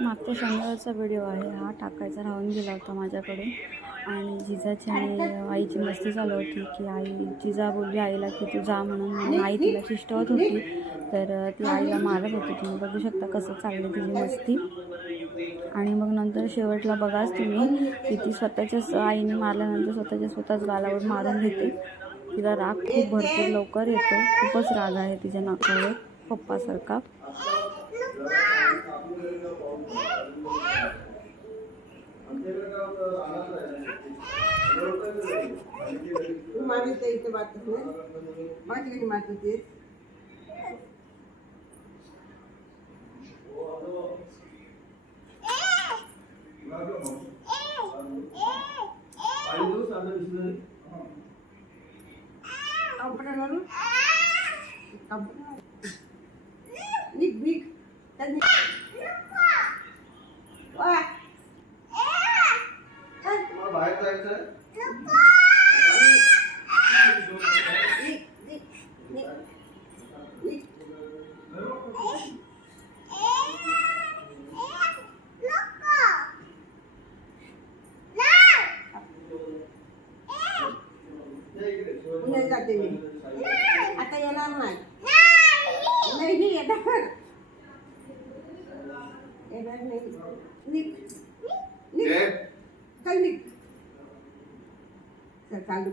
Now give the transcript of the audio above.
मागच्या शनिवारचा व्हिडिओ आहे हा, टाकायचा राहून गेला होता माझ्याकडून. आणि जिजाची आणि आईची मस्ती चालू होती की जिजा बोलली आईला की तू जा म्हणून. आई तिला शिष्टवत होती, तर ती आईला मारत होती. तुम्ही बघू शकता कसं चाललं तिची मस्ती. आणि मग नंतर शेवटला बघाच तुम्ही की ती स्वतःच्याच आईने मारल्यानंतर स्वतःच गालावर मारून घेते. तिला राग खूप भरपूर लवकर येतो, खूपच राग आहे तिच्या नाकावर पप्पासारखा. जाते मी आता येणार नाही. येणार नाही. निघ निघ चल निघ. चल चालू